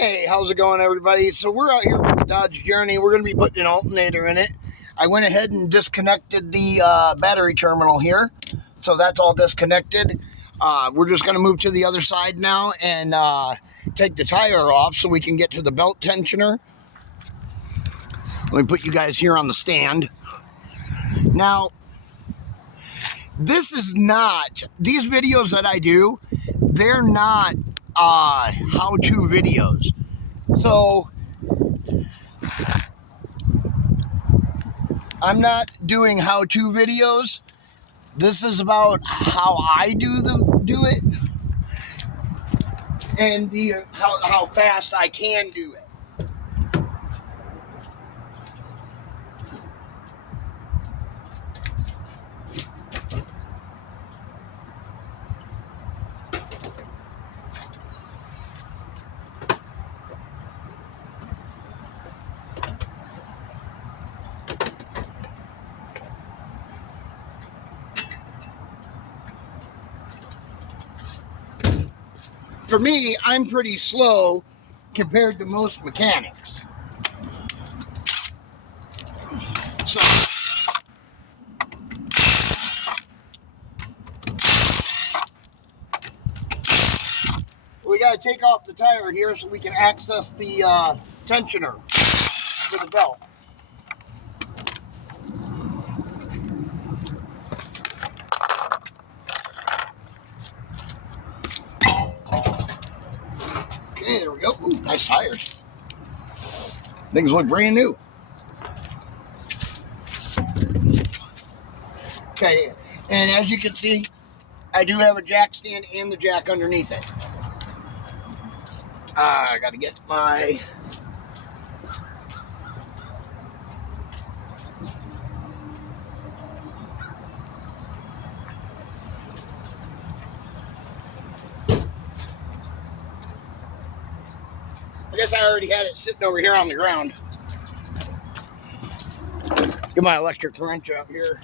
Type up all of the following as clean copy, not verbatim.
Hey, how's it going, everybody? So we're out here with the Dodge Journey. We're going to be putting an alternator in it. I went ahead and disconnected the battery terminal here. So that's all disconnected. We're just going to move to the other side now and take the tire off so we can get to the belt tensioner. Let me put you guys here on the stand. Now, this is not, these videos that I do, they're not how-to videos. So I'm not doing how-to videos. This is about how I do it and how fast I can do it. For me, I'm pretty slow compared to most mechanics. So, we got to take off the tire here so we can access the tensioner for the belt. Okay, there we go. Ooh, nice tires. Things look brand new. Okay, and as you can see, I do have a jack stand and the jack underneath it. I got to get my... I guess I already had it sitting over here on the ground. Get my electric wrench out here.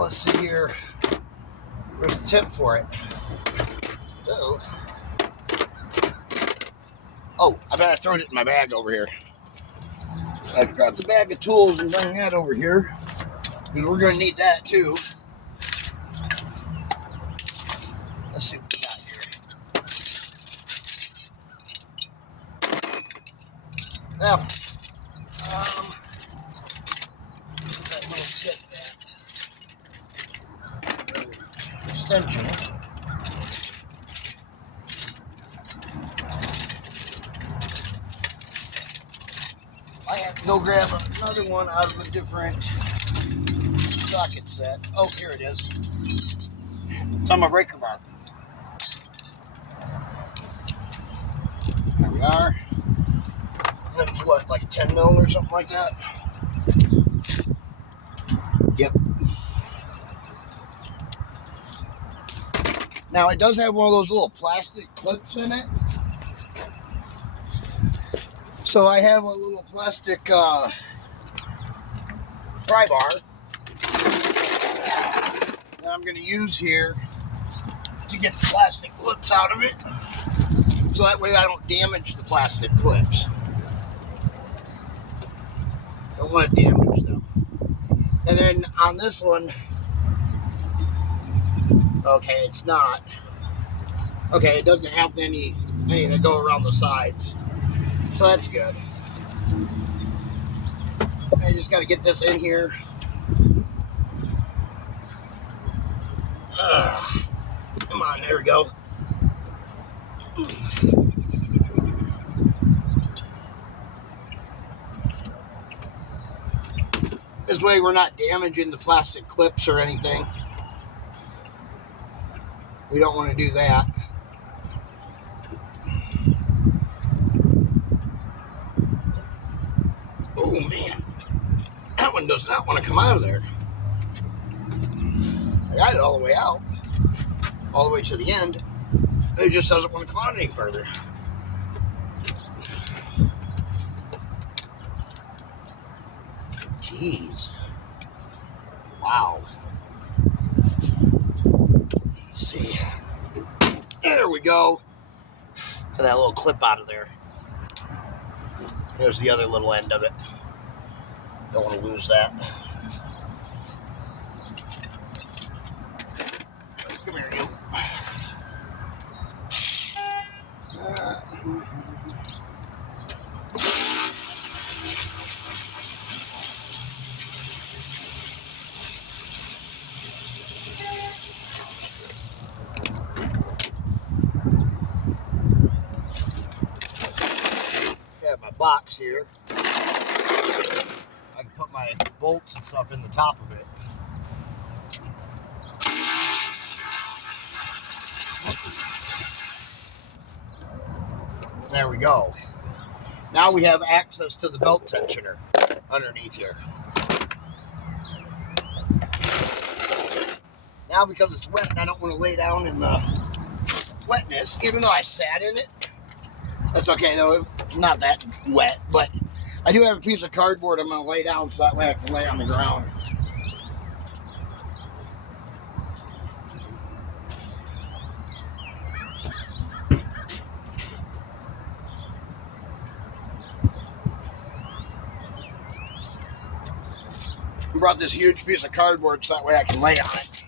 Let's see here. Where's the tip for it? Oh, I better throw it in my bag over here. I've grabbed the bag of tools and bring that over here, because we're going to need that too. Let's see what we got here. Now, that little tip extension. I have to go grab another one out of a different socket set. Oh, here it is. It's on my breaker bar. There we are. That's what, like a 10 mil or something like that? Yep. Now, it does have one of those little plastic clips in it. So I have a little plastic pry bar that I'm going to use here to get the plastic clips out of it. So that way I don't damage the plastic clips. Don't want to damage them. And then on this one, okay, it's not. Okay, it doesn't have any that go around the sides. So that's good. I just got to get this in here. Come on, there we go. This way we're not damaging the plastic clips or anything. We don't want to do that. Oh man, that one does not want to come out of there. I got it all the way out, all the way to the end. It just doesn't want to come out any further. Jeez. Wow. we go. Get that little clip out of there. There's the other little end of it. Don't want to lose that. Come here, you. I have my box here. I can put my bolts and stuff in the top of it. There we go. Now we have access to the belt tensioner underneath here. Now because it's wet and I don't want to lay down in the wetness, even though I sat in it. That's okay though, it's not that wet, but I do have a piece of cardboard I'm going to lay down so that way I can lay on the ground. I brought this huge piece of cardboard so that way I can lay on it.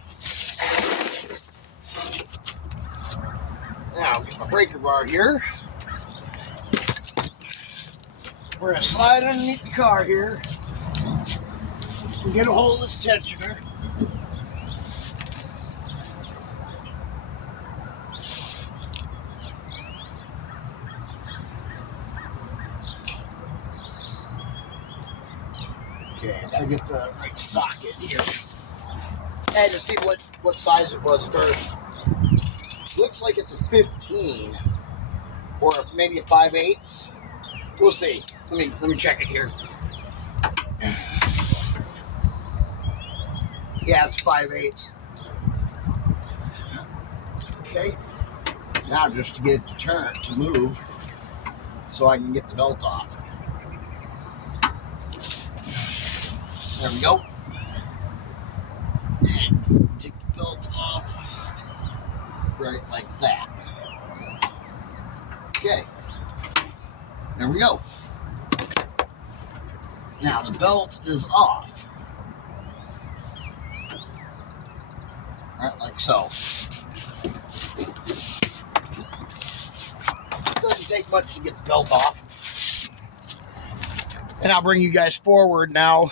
Now, I'll get my breaker bar here. We're going to slide underneath the car here and get a hold of this tensioner. Okay, I gotta get the right socket here. I had to see what size it was first. Looks like it's a 15 or maybe a 5/8. We'll see. Let me check it here. Yeah, it's 5/8. Okay. Now just to get it to turn, to move, so I can get the belt off. There we go. And take the belt off. Right like that. Okay. There we go. Now the belt is off. Right like so. Doesn't take much to get the belt off. And I'll bring you guys forward now.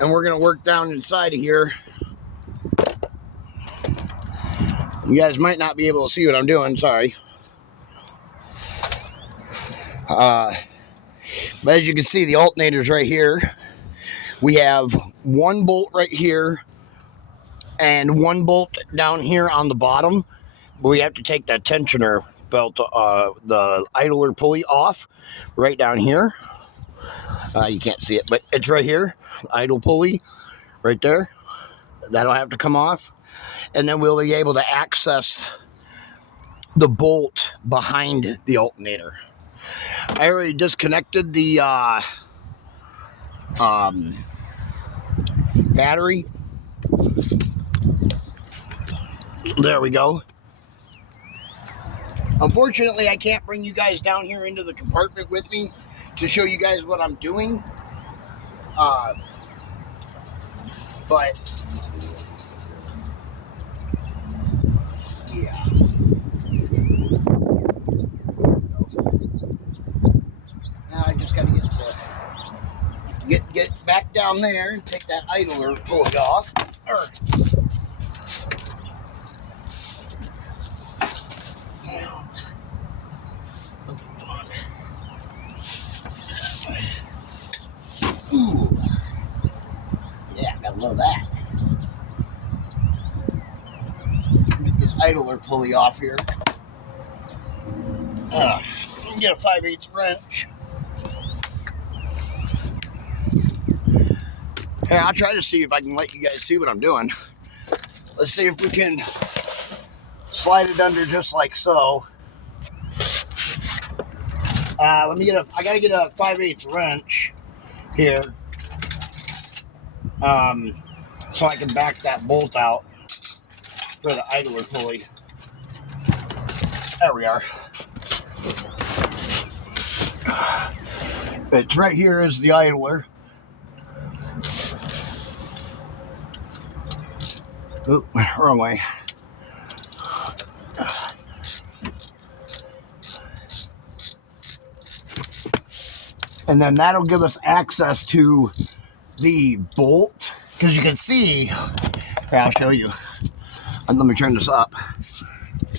And we're going to work down inside of here. You guys might not be able to see what I'm doing, sorry. But as you can see, the alternator's right here. We have one bolt right here and one bolt down here on the bottom. But we have to take that tensioner belt, the idler pulley off right down here. You can't see it, but it's right here. Idle pulley right there. That'll have to come off. And then we'll be able to access the bolt behind the alternator. I already disconnected the battery. There we go. Unfortunately, I can't bring you guys down here into the compartment with me to show you guys what I'm doing. But yeah. Now I just got to get back down there and take that idler pulley off. Ooh. Yeah, gotta love that. Get this idler pulley off here. Get a 5/8 wrench. Hey, I'll try to see if I can let you guys see what I'm doing. Let's see if we can slide it under just like so. I gotta get a 5/8 wrench here. So I can back that bolt out. for the idler pulley. There we are. It's right here is the idler. Oop, wrong way. And then that'll give us access to the bolt. Because you can see, here, I'll show you. Let me turn this up.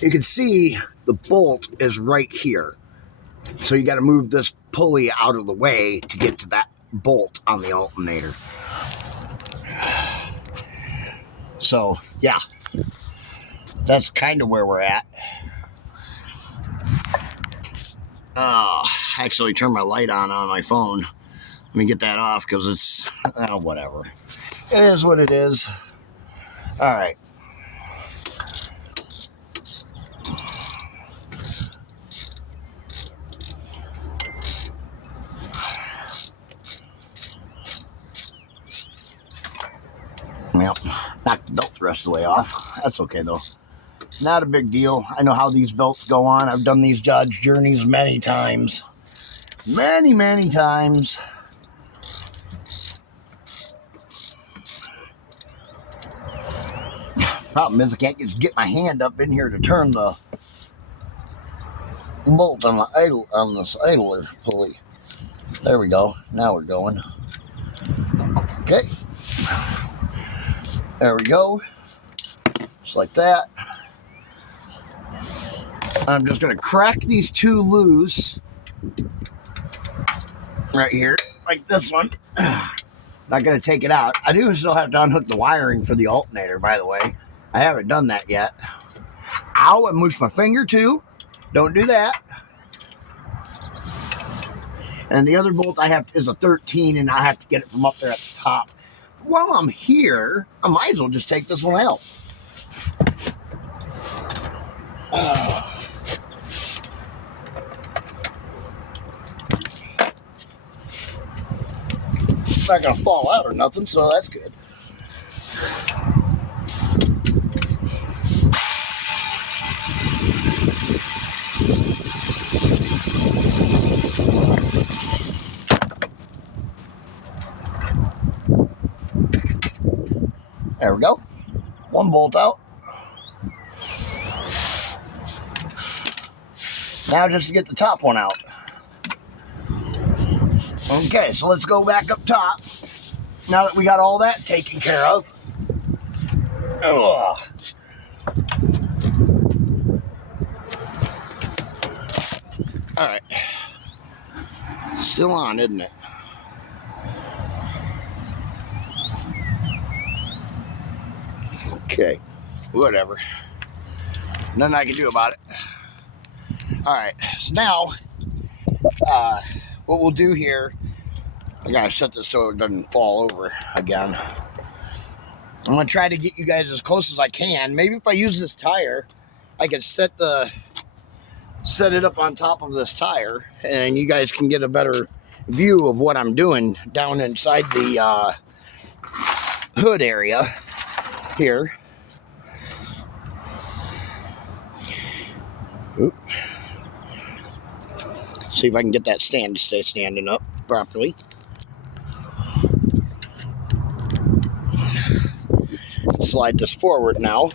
You can see the bolt is right here. So you got to move this pulley out of the way to get to that bolt on the alternator. So, yeah. That's kind of where we're at. I actually turned my light on my phone. Let me get that off because it's, whatever. It is what it is. All right. Yep, knocked the belt the rest of the way off. That's okay though. Not a big deal. I know how these belts go on. I've done these Dodge Journeys many times. Many times. Problem is I can't just get my hand up in here to turn the bolt on this idler pulley. There we go. Now we're going. Okay. There we go. Just like that. I'm just going to crack these two loose. Right here. Like this one. Not going to take it out. I do still have to unhook the wiring for the alternator, by the way. I haven't done that yet. Ow, I mushed my finger too. Don't do that. And the other bolt I have is a 13, and I have to get it from up there at the top. While I'm here, I might as well just take this one out. It's not going to fall out or nothing, so that's good. There we go. One bolt out. Now just to get the top one out. Okay, so let's go back up top. Now that we got all that taken care of. Ugh. All right. Still on, isn't it? Okay, whatever. Nothing I can do about it. All right, so now, what we'll do here, I gotta set this so it doesn't fall over again. I'm gonna try to get you guys as close as I can. Maybe if I use this tire, I could set it up on top of this tire, and you guys can get a better view of what I'm doing down inside the hood area here. Oop. See if I can get that stand to stay standing up properly. Slide this forward now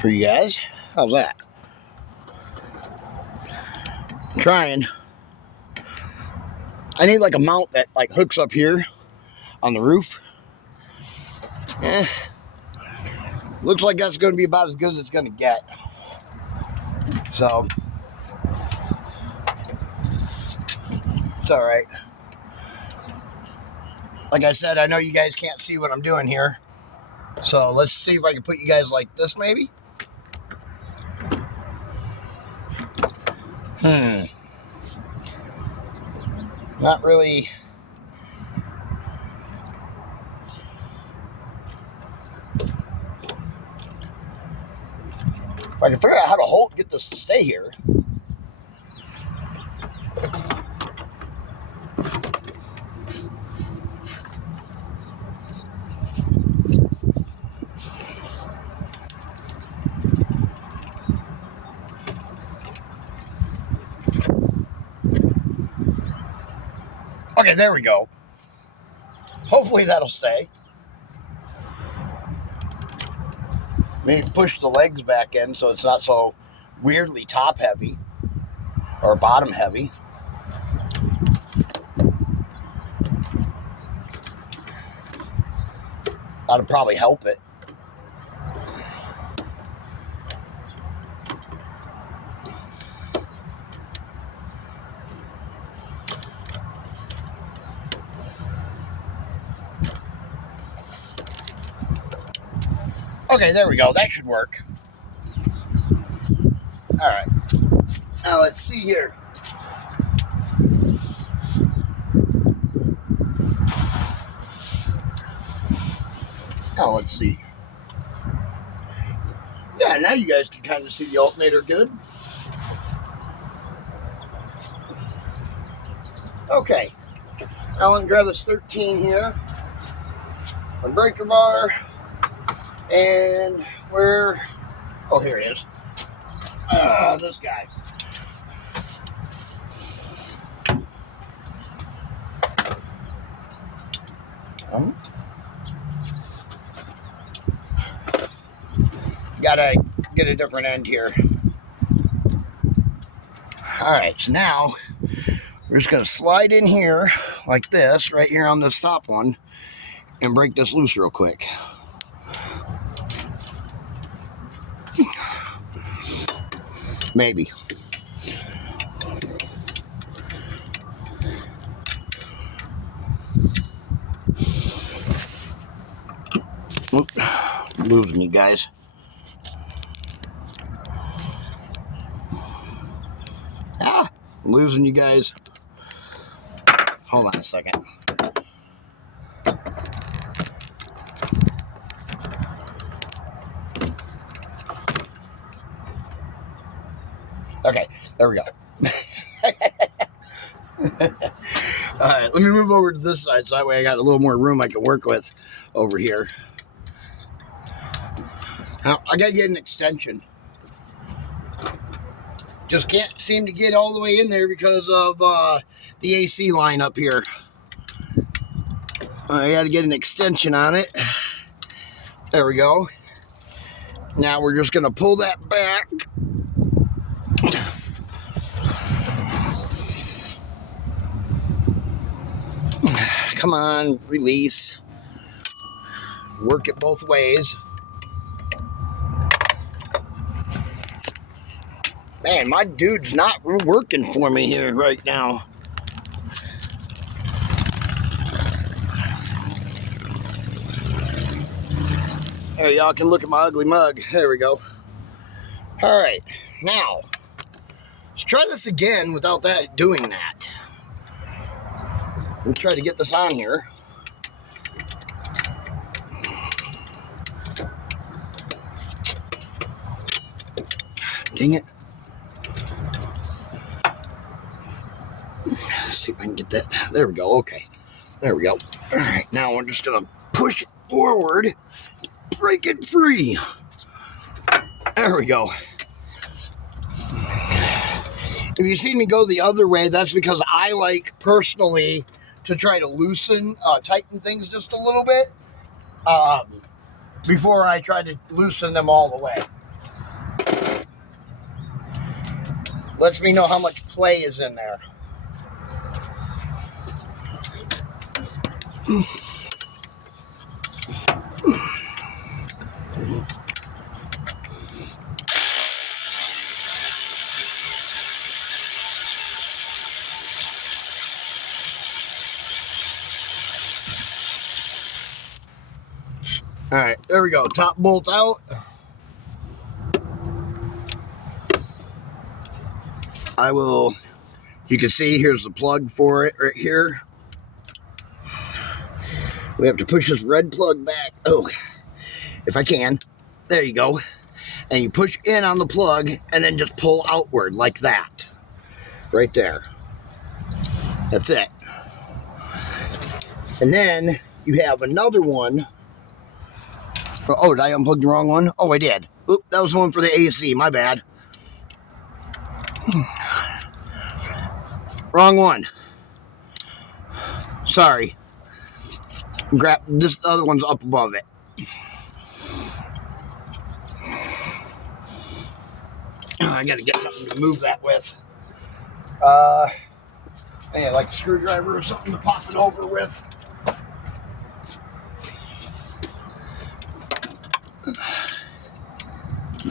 for you guys. How's that? I'm trying. I need like a mount that like hooks up here on the roof. Looks like that's going to be about as good as it's going to get. So, it's all right. Like I said, I know you guys can't see what I'm doing here. So, let's see if I can put you guys like this, maybe. Not really. If I can figure out how to get this to stay here. Okay, there we go. Hopefully that'll stay. Maybe push the legs back in so it's not so weirdly top heavy or bottom heavy. That'll probably help it. Okay, there we go. That should work. All right. Now let's see here. Now let's see. Yeah, now you guys can kind of see the alternator good. Okay. Now let me grab this 13 here. My breaker bar. And where? Oh, here it is. This guy. Gotta get a different end here. Alright, so now we're just gonna slide in here like this, right here on this top one, and break this loose real quick. Maybe. Oop, losing you guys. I'm losing you guys. Hold on a second. Okay, there we go. Alright, let me move over to this side so that way I got a little more room I can work with over here. Now, I gotta get an extension. Just can't seem to get all the way in there because of the AC line up here. I gotta get an extension on it. There we go. Now we're just gonna pull that back. Come on, release. Work it both ways. Man, my dude's not working for me here right now. There, y'all can look at my ugly mug. There we go. All right, now, let's try this again without that doing that. Let me try to get this on here. Dang it. Let's see if I can get that. There we go. Okay. There we go. All right. Now we're just going to push it forward, break it free. There we go. If you see me go the other way, that's because I like personally to try to tighten things just a little bit before I try to loosen them all the way. Lets me know how much play is in there. All right, there we go. Top bolt out. You can see here's the plug for it right here. We have to push this red plug back. Oh, if I can. There you go. And you push in on the plug and then just pull outward like that. Right there. That's it. And then you have another one. Oh, did I unplug the wrong one? Oh, I did. Oop, that was the one for the AC. My bad. Wrong one. Sorry. Grab this other one's up above it. I gotta get something to move that with. Yeah, like a screwdriver or something to pop it over with.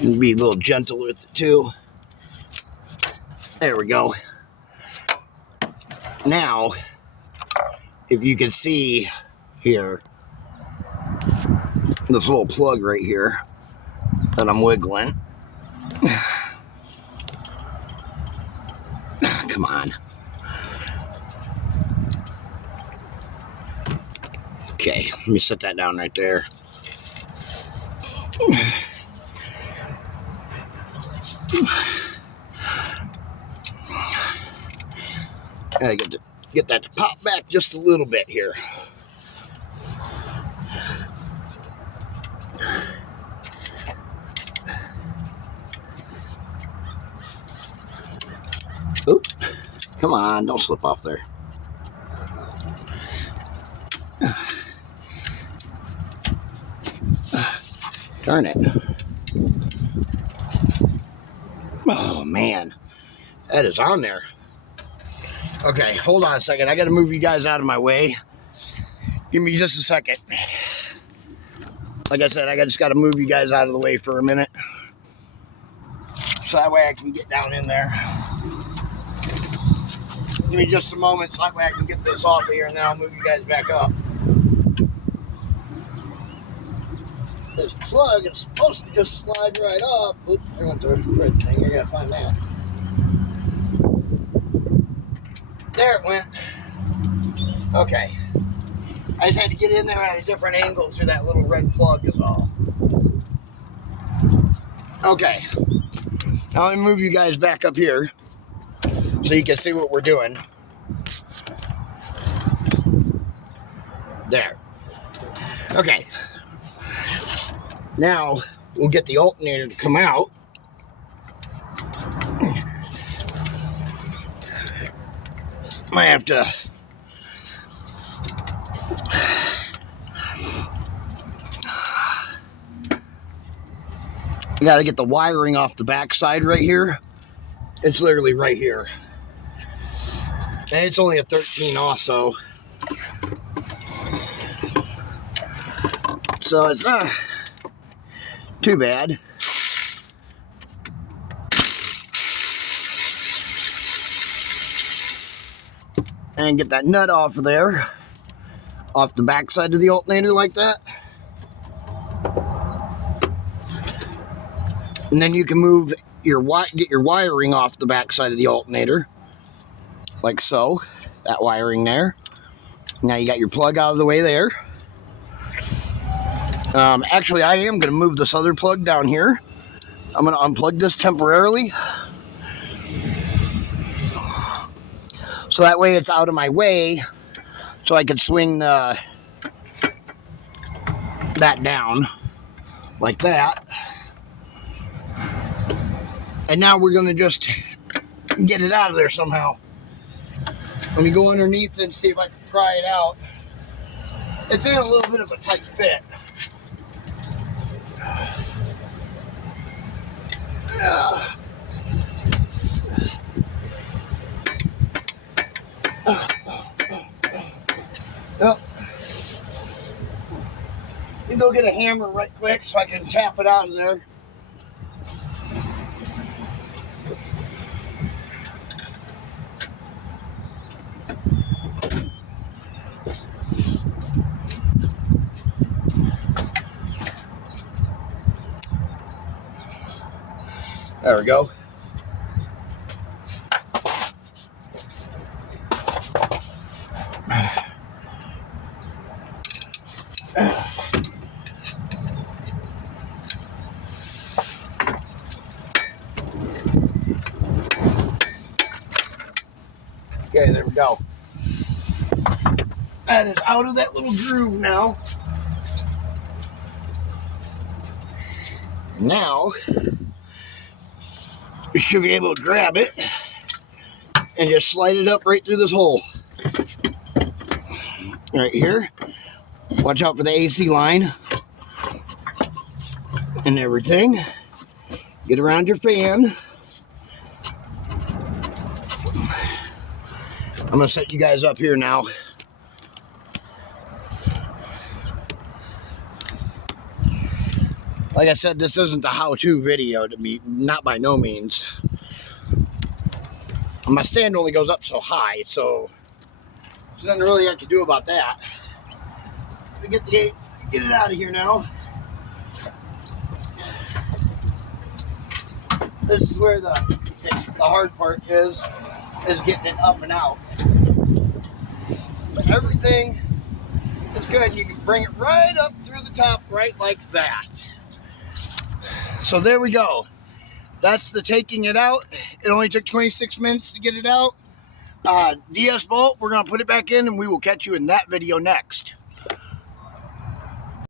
And be a little gentle with it too. There we go. Now, if you can see here, this little plug right here that I'm wiggling. Come on. Okay, let me set that down right there. I get that to pop back just a little bit here. Oop. Come on, don't slip off there. Darn it. Oh, man. That is on there. Okay, hold on a second. I got to move you guys out of my way. Give me just a second. Like I said, I just got to move you guys out of the way for a minute. So that way I can get down in there. Give me just a moment so that way I can get this off of here and then I'll move you guys back up. This plug is supposed to just slide right off. Oops, there went the red thing. I gotta find that. There it went. Okay. I just had to get in there at a different angle through that little red plug is all. Okay. Now let me move you guys back up here so you can see what we're doing. There. Okay. Now we'll get the alternator to come out. Might have to I gotta get the wiring off the back side right here. It's literally right here. And it's only a 13 also. So it's not too bad. And get that nut off of there, off the back side of the alternator like that. And then you can move get your wiring off the back side of the alternator, like so. That wiring there. Now you got your plug out of the way there. Actually, I am going to move this other plug down here. I'm going to unplug this temporarily. So that way it's out of my way, so I can swing that down like that. And now we're going to just get it out of there somehow. Let me go underneath and see if I can pry it out. It's in a little bit of a tight fit. Well, let me go get a hammer right quick so I can tap it out of there. There we go. Okay, there we go. That is out of that little groove now. Now, we should be able to grab it and just slide it up right through this hole. right here. Watch out for the AC line and everything. Get around your fan. I'm going to set you guys up here now. Like I said, this isn't a how-to video to me, not by no means. My stand only goes up so high, so there's nothing really I can do about that. Get it out of here now. This is where the hard part is getting it up and out. But everything is good. You can bring it right up through the top, right like that. So there we go. That's the taking it out. It only took 26 minutes to get it out. DS Vault, we're going to put it back in, and we will catch you in that video next.